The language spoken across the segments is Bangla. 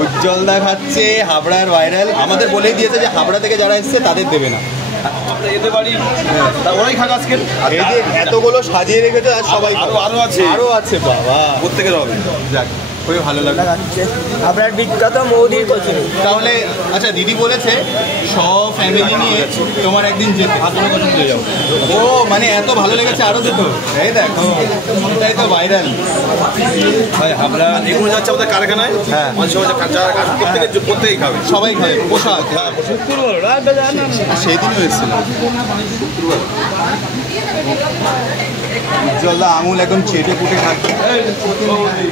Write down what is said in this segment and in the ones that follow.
উজ্জ্বল দা খাচ্ছে হাবড়ার ভাইরাল। আমাদের বলেই দিয়েছে যে হাবড়া থেকে যারা এসছে তাদের দেবে না। ওরাই খাক আজকে। এই যে এতগুলো সাজিয়ে রেখেছে আর সবাই আরো আছে বাবা, প্রত্যেকের হবে। যাক, খুবই ভালো লাগলো। আপনার বিখ্যাত মৌদির কচুরি। তাহলে আচ্ছা, দিদি বলেছে সব ফ্যামিলি নিয়ে তোমার একদিন যেতে, চলে যাও। ও মানে এত ভালো লেগেছে আরো যেত। এই দেখো, এটাই তো ভাইরাল ভাই। আমরা এগুলো যাচ্ছে আমাদের কারখানায়। হ্যাঁ, প্রত্যেকেই খাবে, সবাই খাবে। পোশাক সেদিনও এসেছিল। উজ্জ্বলদা আঙুল এখন চেটে পুটে খাচ্ছে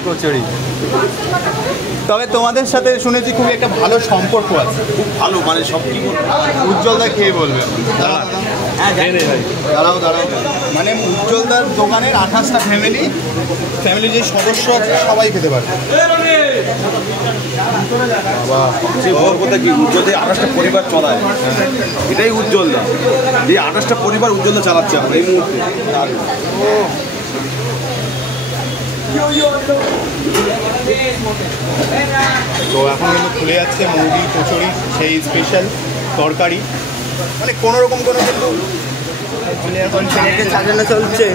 কচুরি। তবে তোমাদের সাথে শুনেছি খুবই একটা ভালো সম্পর্ক আছে। খুব ভালো, মানে সব কি উজ্জ্বলদা খেয়ে বলবে। দাঁড়াও দাঁড়াও, মানে উজ্জ্বলদার দোকানের 28টা ফ্যামিলির যে সদস্য আছে সবাই খেতে পারবে। কি উজ্জ্বলদা 28টা পরিবার চলায়, এটাই উজ্জ্বলদা। এই 28টা পরিবার উজ্জ্বলদা চালাচ্ছে আমরা এই মুহূর্তে। তো এখন কিন্তু খুলে যাচ্ছে মুরগি কচুরি, সেই স্পেশাল তরকারি, মানে কোনোরকম কোনো কিন্তু এখন ছেলেকে সাজানো চলছে।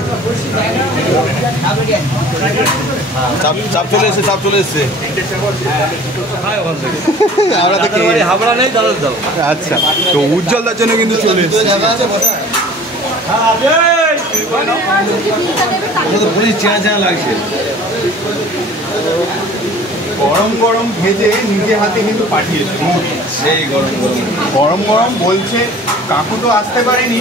চাপ চলে এসছে, চাপ চলে এসছে। আচ্ছা, তো উজ্জ্বলদার জন্য কিন্তু চলে এসছে। চেনা চেনা লাগছে। গরম গরম ভেজে নিজে হাতে কিন্তু পাঠিয়েছে। সেই গরম গরম গরম গরম বলছে কাকু তো আসতে পারেনি।